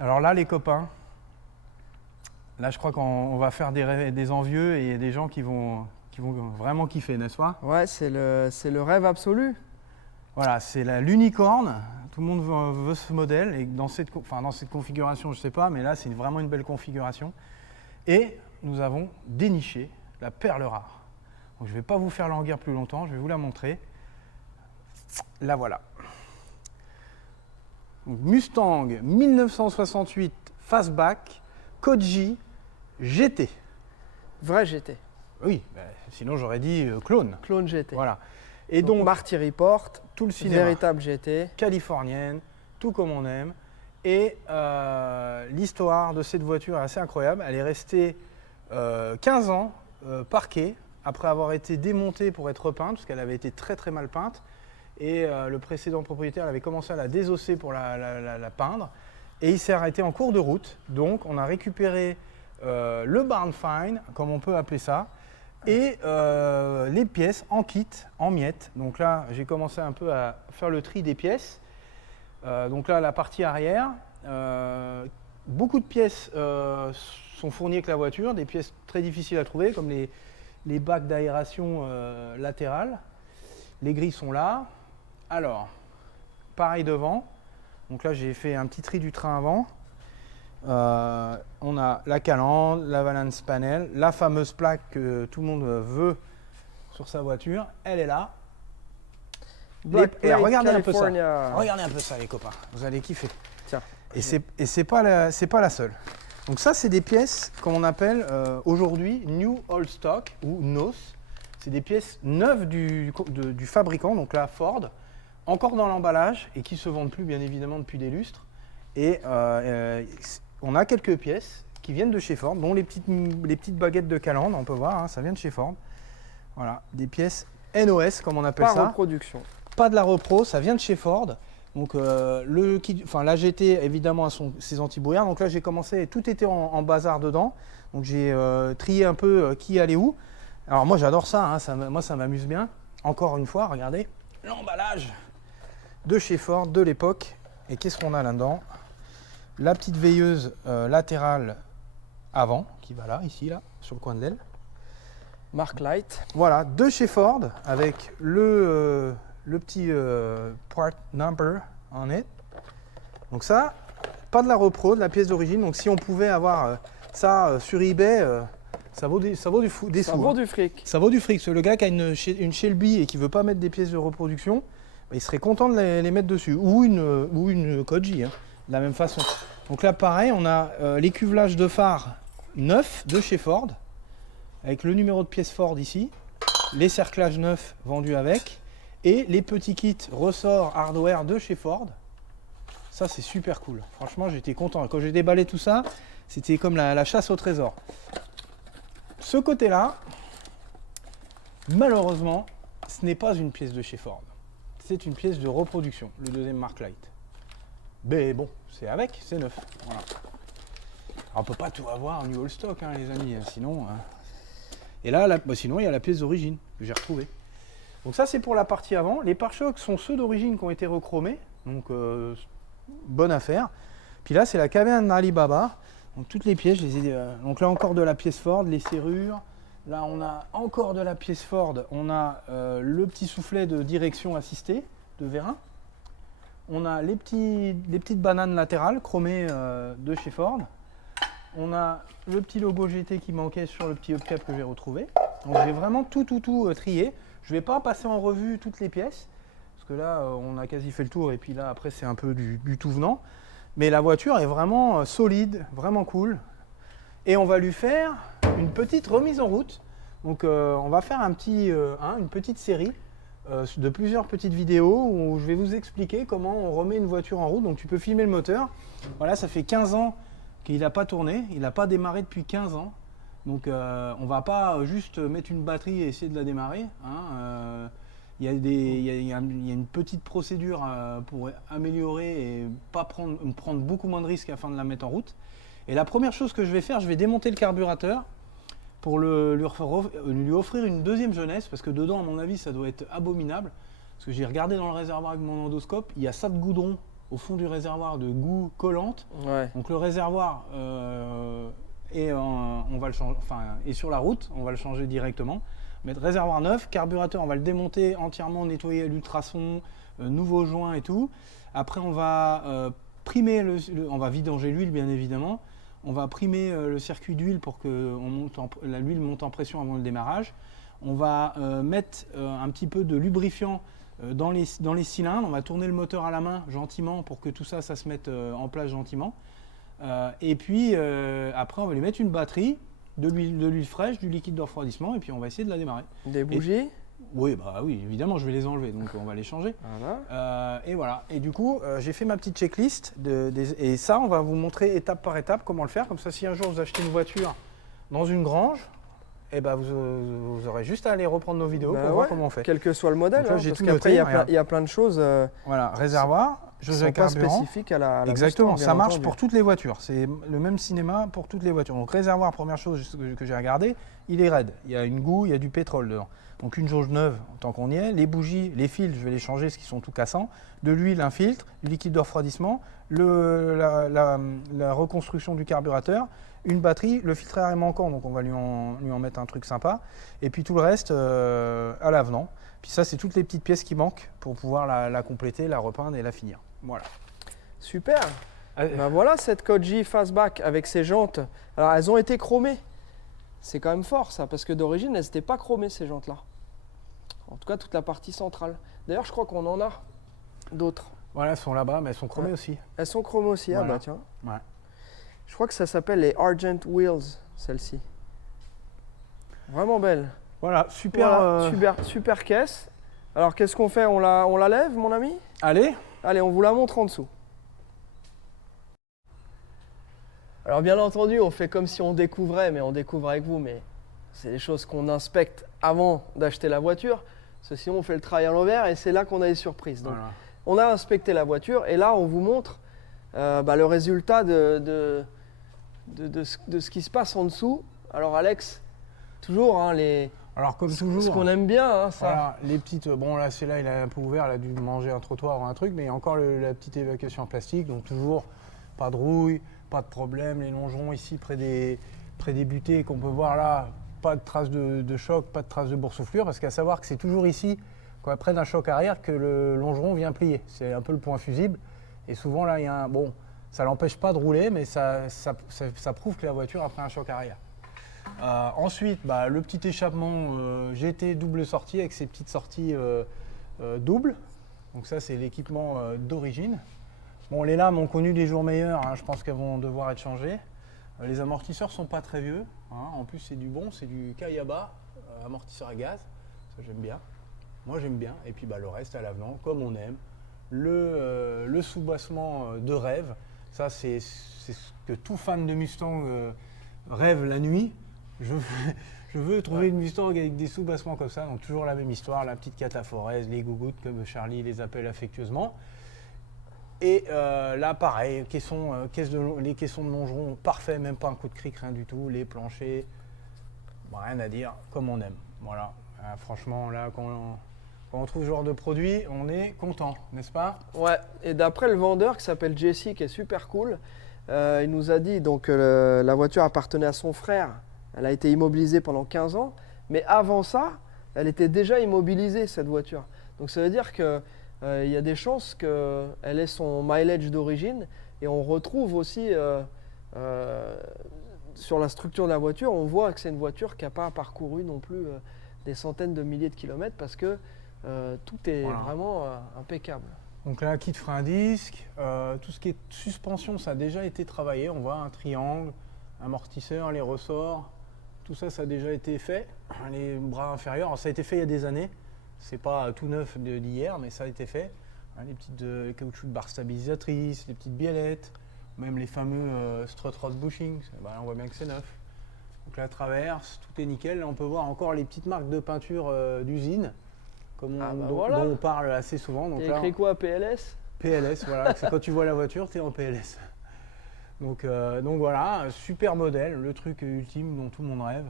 Alors là, les copains, là je crois qu'on va faire des envieux et des gens qui vont vraiment kiffer, n'est-ce pas? Ouais, c'est le rêve absolu. Voilà, c'est l'unicorne. Tout le monde veut ce modèle et dans cette configuration, je ne sais pas, mais là c'est vraiment une belle configuration. Et nous avons déniché la perle rare. Donc, je ne vais pas vous faire languir plus longtemps, je vais vous la montrer. La voilà. Donc, Mustang 1968 Fastback Koji GT. Vrai GT. Oui, sinon j'aurais dit clone. Clone GT. Voilà. Et donc Marty Report, tout le cinéma. Véritable GT. Californienne, tout comme on aime. Et l'histoire de cette voiture est assez incroyable. Elle est restée 15 ans parquée après avoir été démontée pour être repeinte, parce qu'elle avait été très très mal peinte. Et le précédent propriétaire avait commencé à la désosser pour la peindre. Et il s'est arrêté en cours de route. Donc on a récupéré le barn find, comme on peut appeler ça, et les pièces en kit, en miettes. Donc là, j'ai commencé un peu à faire le tri des pièces. Donc là, la partie arrière, beaucoup de pièces sont fournies avec la voiture, des pièces très difficiles à trouver, comme les bacs d'aération latérales. Les grilles sont là. Alors, pareil devant. Donc là, j'ai fait un petit tri du train avant. On a la calandre, la valance panel, la fameuse plaque que tout le monde veut sur sa voiture. Elle est là. Et regardez un peu ça. Regardez un peu ça, les copains. Vous allez kiffer. Tiens. Et c'est pas la seule. Donc ça, c'est des pièces qu'on appelle aujourd'hui New Old Stock ou NOS. C'est des pièces neuves du fabricant, donc là Ford, encore dans l'emballage et qui ne se vendent plus bien évidemment depuis des lustres. Et on a quelques pièces qui viennent de chez Ford, dont les petites baguettes de calandre, on peut voir, hein, ça vient de chez Ford. Voilà, des pièces NOS comme on appelle ça. Pas reproduction. Pas de la repro, ça vient de chez Ford. Donc la GT évidemment a ses anti-brouillards. Donc là j'ai commencé, tout était en bazar dedans. Donc j'ai trié un peu qui allait où. Alors moi j'adore ça, hein, moi ça m'amuse bien. Encore une fois, regardez l'emballage de chez Ford de l'époque. Et qu'est-ce qu'on a là-dedans? La petite veilleuse latérale avant, qui va là, ici, là, sur le coin de l'aile. Mark Light. Voilà, de chez Ford, avec le petit part number en it. Donc ça, pas de la repro, de la pièce d'origine. Donc si on pouvait avoir ça sur eBay, ça vaut des sous. Ça vaut du fric. Ça vaut du fric. Le gars qui a une Shelby et qui ne veut pas mettre des pièces de reproduction, bah, il serait content de les mettre dessus. Ou une Koji, hein, de la même façon. Donc là, pareil, on a les cuvelages de phare neufs de chez Ford, avec le numéro de pièce Ford ici, les cerclages neufs vendus avec, et les petits kits ressorts hardware de chez Ford. Ça, c'est super cool. Franchement, j'étais content. Quand j'ai déballé tout ça, c'était comme la chasse au trésor. Ce côté-là, malheureusement, ce n'est pas une pièce de chez Ford. C'est une pièce de reproduction, le deuxième Mark Light. Mais bon, c'est avec, c'est neuf. Voilà. Alors, on ne peut pas tout avoir en New Old Stock, hein, les amis, sinon... Et là, sinon, il y a la pièce d'origine que j'ai retrouvée. Donc ça, c'est pour la partie avant. Les pare-chocs sont ceux d'origine qui ont été rechromés, donc bonne affaire. Puis là, c'est la caverne d'Alibaba. Donc toutes les pièces, je les ai, donc là encore de la pièce Ford, les serrures. Là, on a encore de la pièce Ford. On a le petit soufflet de direction assistée de vérin. On a les petites bananes latérales chromées de chez Ford. On a le petit logo GT qui manquait sur le petit hubcap que j'ai retrouvé. Donc j'ai vraiment tout trié. Je ne vais pas passer en revue toutes les pièces, parce que là, on a quasi fait le tour, et puis là, après, c'est un peu du tout venant. Mais la voiture est vraiment solide, vraiment cool. Et on va lui faire une petite remise en route. Donc on va faire une petite série de plusieurs petites vidéos où je vais vous expliquer comment on remet une voiture en route. Donc tu peux filmer le moteur. Voilà, ça fait 15 ans qu'il n'a pas tourné, il n'a pas démarré depuis 15 ans. Donc on va pas juste mettre une batterie et essayer de la démarrer. Hein. Il y a une petite procédure pour améliorer et pas prendre beaucoup moins de risques afin de la mettre en route. Et la première chose que je vais faire, je vais démonter le carburateur pour lui offrir une deuxième jeunesse, parce que dedans, à mon avis, ça doit être abominable. Parce que j'ai regardé dans le réservoir avec mon endoscope, il y a ça de goudron au fond du réservoir, de goût collante. Ouais. Donc le réservoir est sur la route, on va le changer directement. Mettre réservoir neuf, carburateur, on va le démonter entièrement, nettoyer à l'ultrason, nouveau joint et tout. Après, on va primer on va vidanger l'huile, bien évidemment. On va primer le circuit d'huile pour que l'huile monte en pression avant le démarrage. On va mettre un petit peu de lubrifiant dans les cylindres. On va tourner le moteur à la main gentiment pour que tout ça se mette en place gentiment. Et puis après, on va lui mettre une batterie, de l'huile fraîche, du liquide de refroidissement, et puis on va essayer de la démarrer. Des bougies? Oui, évidemment, je vais les enlever, donc on va les changer. Voilà. Et voilà. Et du coup, j'ai fait ma petite checklist. Et ça, on va vous montrer étape par étape comment le faire. Comme ça, si un jour vous achetez une voiture dans une grange, eh ben, vous aurez juste à aller reprendre nos vidéos pour voir comment on fait. Quel que soit le modèle. Donc là, j'ai parce tout qu'après, noté, il y a plein de choses. Voilà, réservoir, jauge à carburant. Spécifique à la Exactement, Mustang, ça marche entendu. pour toutes les voitures. C'est le même cinéma pour toutes les voitures. Donc réservoir, première chose que j'ai regardé, il est raide. Il y a une goût, il y a du pétrole dedans. Donc une jauge neuve, tant qu'on y est. Les bougies, les fils, je vais les changer parce qu'ils sont tout cassants. De l'huile, un filtre, du liquide de refroidissement, la reconstruction du carburateur, une batterie, le filtre à air est manquant, donc on va lui en mettre un truc sympa. Et puis tout le reste à l'avenant. Puis ça, c'est toutes les petites pièces qui manquent pour pouvoir la compléter, la repeindre et la finir. Voilà. Super. Ben voilà cette Koji Fastback avec ses jantes. Alors elles ont été chromées. C'est quand même fort ça, parce que d'origine elles n'étaient pas chromées ces jantes-là. En tout cas toute la partie centrale. D'ailleurs je crois qu'on en a d'autres. Voilà, elles sont là-bas, mais elles sont chromées aussi. Elles sont chromées aussi, voilà. Ah bah tiens. Ouais. Je crois que ça s'appelle les Argent Wheels, celle-ci. Vraiment belle. Voilà, super. Voilà, super caisse. Alors qu'est-ce qu'on fait, on la lève mon ami? Allez, on vous la montre en dessous. Alors bien entendu, on fait comme si on découvrait, mais on découvre avec vous, mais c'est des choses qu'on inspecte avant d'acheter la voiture, parce que sinon on fait le travail à l'envers et c'est là qu'on a les surprises. Donc, voilà. On a inspecté la voiture et là on vous montre le résultat de ce qui se passe en dessous. Alors Alex, toujours Alors comme toujours, ce qu'on aime bien, hein, ça. Voilà, les petites, bon là c'est là il a un peu ouvert, il a dû manger un trottoir ou un truc, mais il y a encore la petite évacuation en plastique, donc toujours pas de rouille, pas de problème, les longerons ici près des butées qu'on peut voir là, pas de traces de choc, pas de traces de boursouflure, parce qu'à savoir que c'est toujours ici, près d'un choc arrière, que le longeron vient plier. C'est un peu le point fusible, et souvent là il y a bon, ça l'empêche pas de rouler, mais ça prouve que la voiture a pris un choc arrière. Ensuite, le petit échappement GT double sortie avec ses petites sorties doubles. Donc ça, c'est l'équipement d'origine. Bon, les lames ont connu des jours meilleurs, hein, je pense qu'elles vont devoir être changées. Les amortisseurs sont pas très vieux. Hein, en plus, c'est du bon, c'est du Kayaba, amortisseur à gaz. Ça, j'aime bien. Moi, j'aime bien. Et puis, le reste à l'avenant, comme on aime. Le soubassement de rêve. Ça, c'est ce que tout fan de Mustang rêve la nuit. Je veux trouver une Mustang avec des soubassements comme ça, donc toujours la même histoire, la petite cataforèse, les gougouttes comme Charlie les appelle affectueusement. Et là pareil, les caissons de longeron, parfait, même pas un coup de cric, rien du tout, les planchers, rien à dire, comme on aime. Voilà, franchement là quand on trouve ce genre de produit, on est content, n'est-ce pas? Ouais, et d'après le vendeur qui s'appelle Jesse, qui est super cool, il nous a dit donc la voiture appartenait à son frère. Elle a été immobilisée pendant 15 ans, mais avant ça, elle était déjà immobilisée, cette voiture. Donc ça veut dire qu'il y a des chances qu'elle ait son mileage d'origine, et on retrouve aussi, sur la structure de la voiture, on voit que c'est une voiture qui n'a pas parcouru non plus des centaines de milliers de kilomètres, parce que tout est vraiment impeccable. Donc là, kit frein à disque, tout ce qui est suspension, ça a déjà été travaillé. On voit un triangle, amortisseur, les ressorts. Tout ça, ça a déjà été fait. Les bras inférieurs, alors, ça a été fait il y a des années. C'est pas tout neuf d'hier, mais ça a été fait. Hein, les petites caoutchouc de barres stabilisatrices, les petites biellettes, même les fameux strut rod bushing, bah, là, on voit bien que c'est neuf. Donc la traverse, tout est nickel. Là, on peut voir encore les petites marques de peinture d'usine, comme dont on parle assez souvent. Donc là, écrit quoi, PLS? PLS, voilà. C'est quand tu vois la voiture, tu es en PLS. Donc voilà, super modèle, le truc ultime dont tout le monde rêve.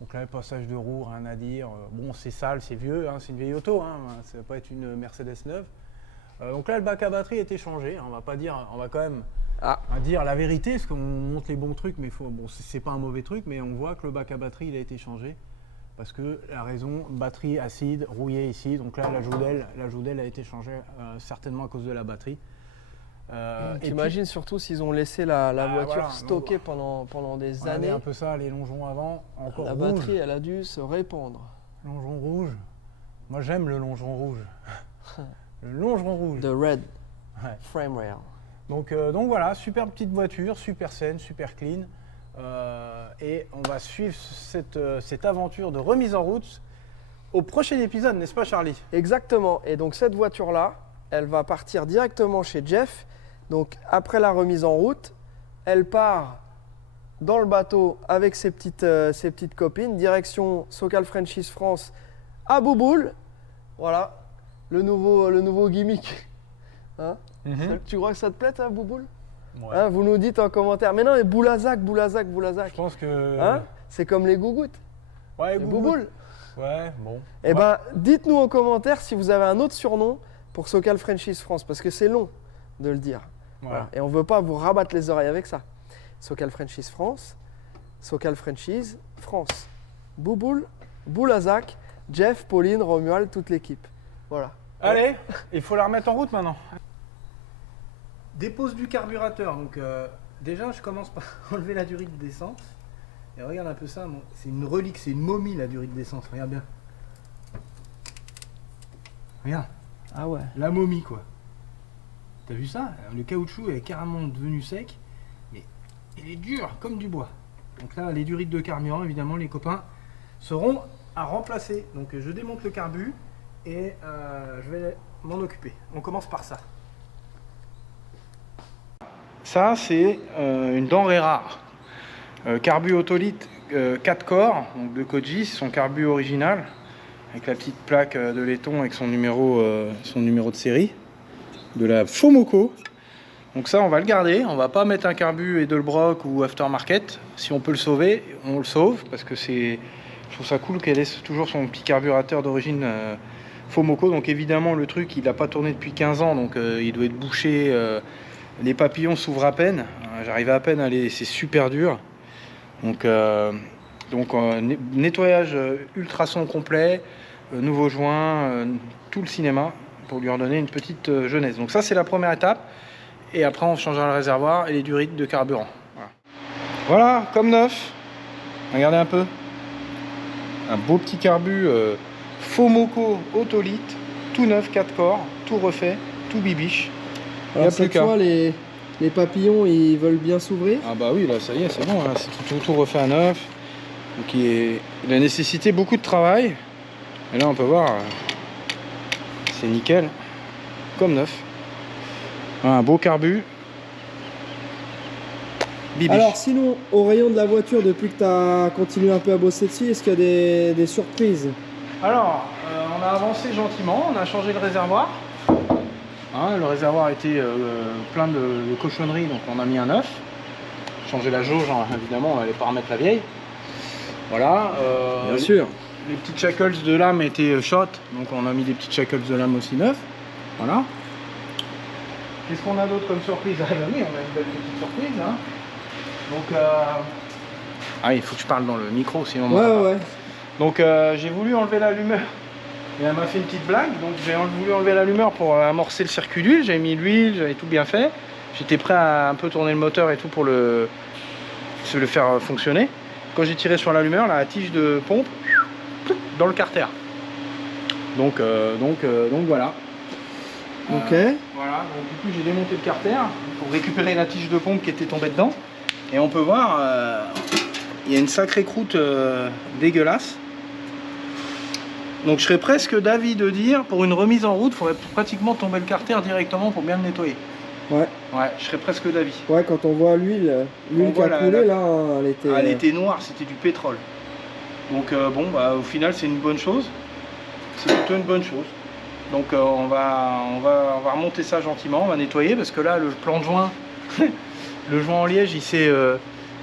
Donc là, le passage de roue, rien à dire. Bon, c'est sale, c'est vieux, hein, c'est une vieille auto, hein, ça ne va pas être une Mercedes neuve. Donc là, le bac à batterie a été changé. Hein, on va quand même dire la vérité, parce qu'on montre les bons trucs, mais bon, c'est pas un mauvais truc, mais on voit que le bac à batterie, il a été changé. Parce que la raison, batterie acide, rouillée ici. Donc là, la joudelle a été changée certainement à cause de la batterie. T'imagines surtout s'ils ont laissé la voiture stockée pendant des années. Un peu ça, les longerons avant, encore la rouge. batterie, elle a dû se répandre. Longeron rouge. Moi, j'aime le longeron rouge. Le longeron rouge. The red frame rail. Donc voilà, super petite voiture, super saine, super clean. Et on va suivre cette aventure de remise en route au prochain épisode, n'est-ce pas, Charlie? Exactement. Et donc cette voiture-là, elle va partir directement chez Jeff. Donc après la remise en route, elle part dans le bateau avec ses petites copines, direction Socal Franchise France à Bouboule. Voilà, le nouveau gimmick. Hein, tu crois que ça te plaît, toi, Bouboule? Ouais. Hein, vous nous dites en commentaire. Mais non, mais Boulazac. Je pense que... Hein, c'est comme les gougouttes. Ouais, les Bouboule. Ouais, bon. Eh ben, dites-nous en commentaire si vous avez un autre surnom pour Socal Franchise France, parce que c'est long de le dire. Voilà. Et on ne veut pas vous rabattre les oreilles avec ça. Socal Franchise France, Socal Franchise France. Bouboule, Boulazac, Jeff, Pauline, Romuald, toute l'équipe. Voilà. Allez, il faut la remettre en route maintenant. Dépose du carburateur. Donc déjà, je commence par enlever la durite d'essence. Et regarde un peu ça, c'est une relique, c'est une momie la durite d'essence. Regarde bien. Regarde. Ah ouais. La momie, quoi. T'as vu ça? Le caoutchouc est carrément devenu sec, mais il est dur comme du bois. Donc là, les durites de carburant, évidemment, les copains, seront à remplacer. Donc je démonte le carbu et je vais m'en occuper. On commence par ça. Ça, c'est une denrée rare. Carbu Autolite 4 corps, donc de Koji, c'est son carbu original, avec la petite plaque de laiton avec son numéro de série, de la Fomoco. Donc ça, on va le garder, on va pas mettre un carbu Edelbrock ou aftermarket. Si on peut le sauver, on le sauve, parce que je trouve ça cool qu'elle ait toujours son petit carburateur d'origine Fomoco. Donc évidemment, le truc, il n'a pas tourné depuis 15 ans, donc il doit être bouché. Les papillons s'ouvrent à peine, j'arrive à peine à aller, c'est super dur. Donc nettoyage ultrason complet, nouveau joint, tout le cinéma pour lui redonner une petite jeunesse. Donc ça, c'est la première étape. Et après, on changera le réservoir et les durites de carburant. Voilà, comme neuf. Regardez un peu. Un beau petit carbu Fomoco Autolite, tout neuf, 4 corps, tout refait, tout bibiche. Alors cette fois, les papillons, ils veulent bien s'ouvrir. Ah bah oui, là, ça y est, c'est bon. Hein, c'est tout refait à neuf. Donc il a nécessité beaucoup de travail. Et là, on peut voir, c'est nickel, comme neuf. Un beau carbu. Bibiche. Alors sinon, au rayon de la voiture, depuis que tu as continué un peu à bosser dessus, est-ce qu'il y a des surprises? Alors, on a avancé gentiment, on a changé le réservoir. Hein, le réservoir était plein de cochonneries, donc on a mis un neuf. Changer la jauge, hein, évidemment, on n'allait pas remettre la vieille. Voilà. Bien sûr. Les petites shackles de lame étaient shot, donc on a mis des petites shackles de lame aussi neufs. Voilà. Qu'est-ce qu'on a d'autre comme surprise? Ah bah oui, on a une belle petite surprise. Hein. Donc, ah, il faut que je parle dans le micro, sinon. Ouais. Donc, j'ai voulu enlever l'allumeur. Et elle m'a fait une petite blague, donc j'ai voulu enlever l'allumeur pour amorcer le circuit d'huile. J'avais mis l'huile, j'avais tout bien fait. J'étais prêt à un peu tourner le moteur et tout pour le faire fonctionner. Quand j'ai tiré sur l'allumeur, la tige de pompe dans le carter. Donc voilà. Ok. Voilà, donc du coup j'ai démonté le carter pour récupérer la tige de pompe qui était tombée dedans. Et on peut voir, il y a une sacrée croûte dégueulasse. Donc je serais presque d'avis de dire, pour une remise en route, il faudrait pratiquement tomber le carter directement pour bien le nettoyer. Ouais. Ouais, je serais presque d'avis. Ouais, quand on voit l'huile qui a coulé là, elle était noire, c'était du pétrole. Donc bon, bah, au final c'est une bonne chose. C'est plutôt une bonne chose. Donc on va remonter ça gentiment, on va nettoyer parce que là le plan de joint, le joint en liège, il s'est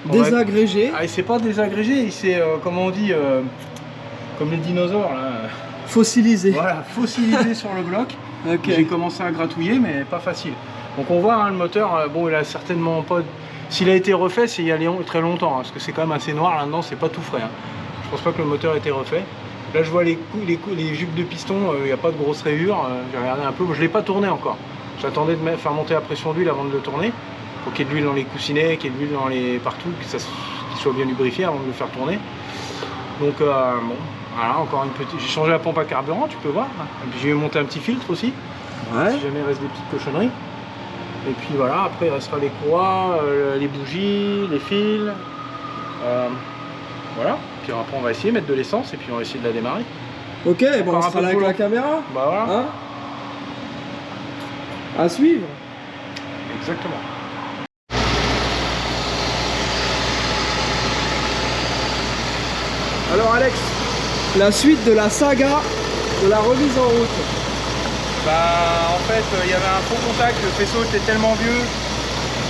désagrégé. Ah, il s'est pas désagrégé, il s'est comment on dit, comme les dinosaures là. Fossilisé. Voilà, fossilisé sur le bloc. Okay. J'ai commencé à gratouiller, mais pas facile. Donc on voit hein, le moteur, bon il a certainement pas. S'il a été refait, c'est il y a très longtemps, hein, parce que c'est quand même assez noir là-dedans, c'est pas tout frais. Hein. Je pense pas que le moteur ait été refait. Là je vois les jupes de piston, il n'y a pas de grosses rayures. J'ai regardé un peu, je ne l'ai pas tourné encore. J'attendais de faire monter la pression d'huile avant de le tourner. Pour qu'il y ait de l'huile dans les coussinets, qu'il y ait de l'huile dans les partout, qu'il soit bien lubrifié avant de le faire tourner. Donc bon, voilà, encore une petite. J'ai changé la pompe à carburant, tu peux voir. Et puis j'ai monté un petit filtre aussi. Ouais. Si jamais il reste des petites cochonneries. Et puis voilà, après il restera les courroies, les bougies, les fils. Voilà. Puis après on va essayer de mettre de l'essence et puis on va essayer de la démarrer. Ok, bon, on sera là avec la caméra. Bah voilà. Hein, à suivre. Exactement. Alors Alex, la suite de la saga de la remise en route. Bah en fait il y avait un faux contact, le faisceau était tellement vieux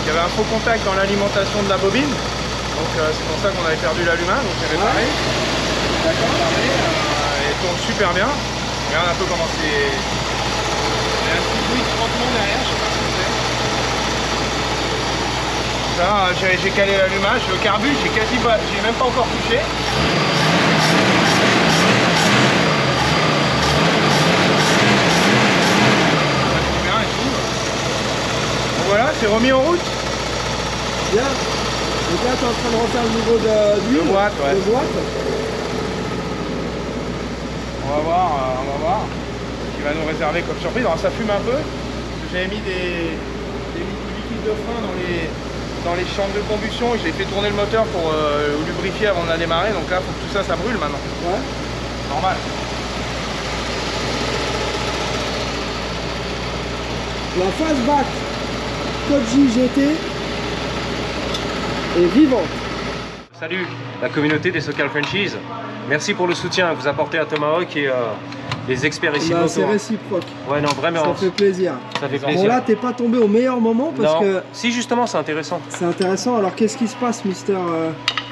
qu'il y avait un faux contact dans l'alimentation de la bobine. Donc c'est pour ça qu'on avait perdu l'allumage, donc j'ai réparé. D'accord, elle tourne super bien. Regarde un peu comment c'est. Il y a un petit bruit de frottement derrière, je sais pas ce que c'est. Là j'ai calé l'allumage, le carbu, j'ai même pas encore touché. Voilà, c'est remis en route. Bien. Donc là, tu es en train de refaire le niveau d'huile. De boîte, ouais. De boîte. On va voir ce qu'il va nous réserver comme surprise. Alors ça fume un peu. J'avais mis des liquides de frein dans les chambres de combustion et j'ai fait tourner le moteur pour lubrifier avant de la démarrer. Donc là, il faut que tout ça, ça brûle maintenant. Ouais. Normal. La fastback Koji GT est vivante. Salut la communauté des Sokal Frenchies. Merci pour le soutien que vous apportez à Tomahawk et les experts ici de C'est moto. réciproque. Ouais, non, vraiment. Ça fait plaisir. Ça fait Bon plaisir. là, t'es pas tombé au meilleur moment parce non. que Si, justement, c'est intéressant. c'est intéressant. Alors qu'est-ce qui se passe, Mister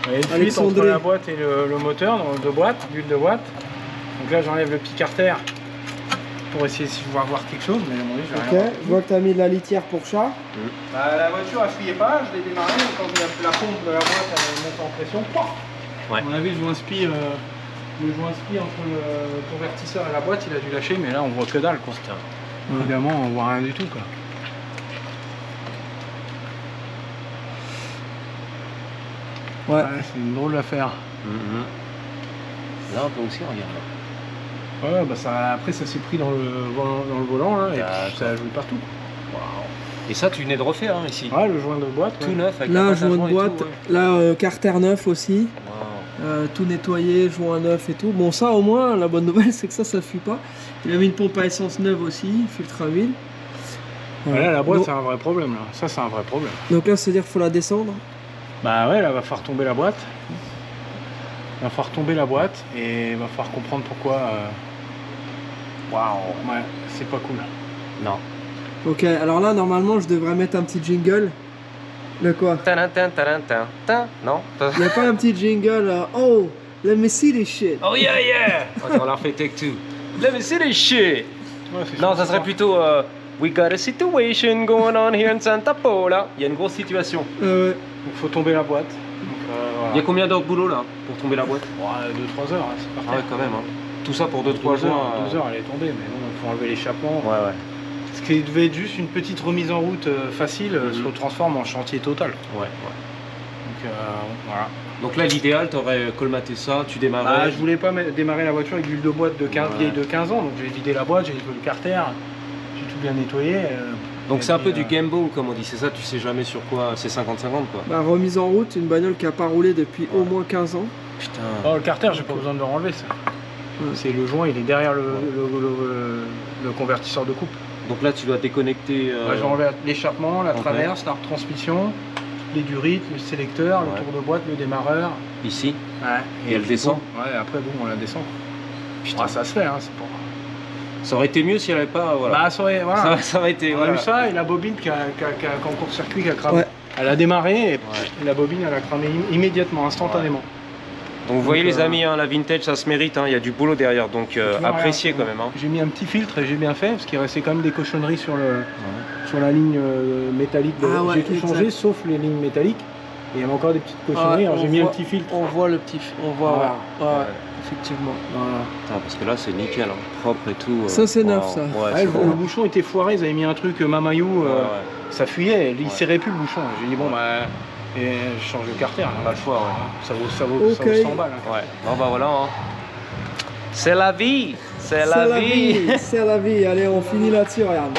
Il y a une fuite Alexandre entre la boîte et le moteur, de boîte, l'huile de boîte. Donc là, j'enlève le picarter pour essayer si je vois voir quelque chose, mais à mon avis, je vais rien voir. Ok, je vois que tu as mis de la litière pour chat. Bah, la voiture, elle fouillait pas, je l'ai démarrée, et quand la pompe de la boîte elle monte en pression, pouf, Ouais. à mon avis, le joint spi entre le convertisseur et la boîte, il a dû lâcher, mais là, on voit que dalle, quoi. Évidemment, on voit rien du tout, quoi. Ouais. C'est une drôle d'affaire. Là, on peut aussi regarder. Ouais, bah ça, après, ça s'est pris dans le volant, là, et puis ça a joué partout. Wow. Et ça, tu venais de refaire hein, ici. Ouais, le joint de boîte. Tout ouais. neuf avec Là, la joint de boîte. tout, ouais. Là, carter neuf aussi. Wow. Tout nettoyé, joint neuf et tout. Bon, ça au moins, la bonne nouvelle, c'est que ça fuit pas. Il a mis une pompe à essence neuve aussi, filtre à huile. Là, la boîte, donc, c'est un vrai problème, là. Ça, c'est un vrai problème. donc là, c'est-à-dire qu'il faut la descendre. Bah ouais, là, va falloir tomber la boîte. Va falloir tomber la boîte et va falloir comprendre pourquoi. Waouh. Ouais, c'est pas cool. Non. Ok, alors là, normalement, je devrais mettre un petit jingle. De quoi? Non. Il n'y a pas un petit jingle oh, let me see this shit. Oh yeah yeah. Attends, on la refait take two. Let me see this shit. Ouais, c'est Non, sûr, ça c'est serait pas- plutôt We got a situation going on here in Santa Paula. Il y a une grosse situation. Ouais. Donc, faut tomber la boîte. Donc, Il y a combien d'heures de boulot là pour tomber la boîte? 2-3 heures, hein, c'est Ah parfait. ouais, quand même. Hein. Tout ça pour 2-3 2 jours. heures, 2 heures, elle est tombée, mais bon, il faut enlever l'échappement. Ouais, ouais. Ce qui devait être juste une petite remise en route facile se transforme en chantier total. Ouais, ouais. Donc voilà. Donc là, l'idéal, t'aurais colmaté ça, tu Bah, démarrais. je voulais pas démarrer la voiture avec l'huile de boîte de 15, vieille de 15 ans, donc j'ai vidé la boîte, j'ai nettoyé le carter, j'ai tout bien nettoyé. Donc c'est un peu du game. gamble comme on dit, c'est ça, tu sais jamais sur quoi, c'est 50-50 quoi. Bah, remise en route, une bagnole qui a pas roulé depuis au moins 15 ans. Putain. Oh, le carter, j'ai pas besoin de le renlever ça. C'est le joint, il est derrière le convertisseur de coupe. Donc là, tu dois déconnecter. Là, j'enlève l'échappement, la ok. traverse, la retransmission, les du rythme, le sélecteur, Ouais. le tour de boîte, le démarreur. Ici. Ouais. Et elle descend. Ouais, après, bon, on la descend. Putain. Ah, ça se fait, hein, c'est pas... Ça aurait été mieux si elle n'avait pas. Voilà. Bah, ça aurait, voilà. Ça aurait été. On voilà. a eu ça et la bobine qui en court-circuit qui a cramé. Ouais. Elle a démarré et la bobine elle a cramé immédiatement, instantanément. Donc vous voyez Donc, les amis, hein, la vintage ça se mérite, hein, il y a du boulot derrière, donc Tu vois, appréciez regarde, quand même. Hein. J'ai mis un petit filtre et j'ai bien fait parce qu'il restait quand même des cochonneries sur, sur la ligne métallique. Ah ouais, j'ai tout exact. changé sauf les lignes métalliques. Et il y avait encore des petites cochonneries, alors j'ai mis un petit filtre. On voit le petit. On voit, Voilà. ouais, effectivement. Voilà. Putain, parce que là c'est nickel, hein, propre et tout. Ça, c'est neuf, ça. Ouais, Ouais, c'est le bon. bouchon était foiré, ils avaient mis un truc Mamayou, Ouais, ouais. ça fuyait, il Ouais. serrait plus le bouchon. J'ai dit bon bah et je change de carter. Pas le choix, ouais. Ça vaut 100 balles. Hein. Ouais, bon bah voilà. Hein. C'est la vie, c'est la vie. C'est la vie. Allez, on finit là-dessus, regarde.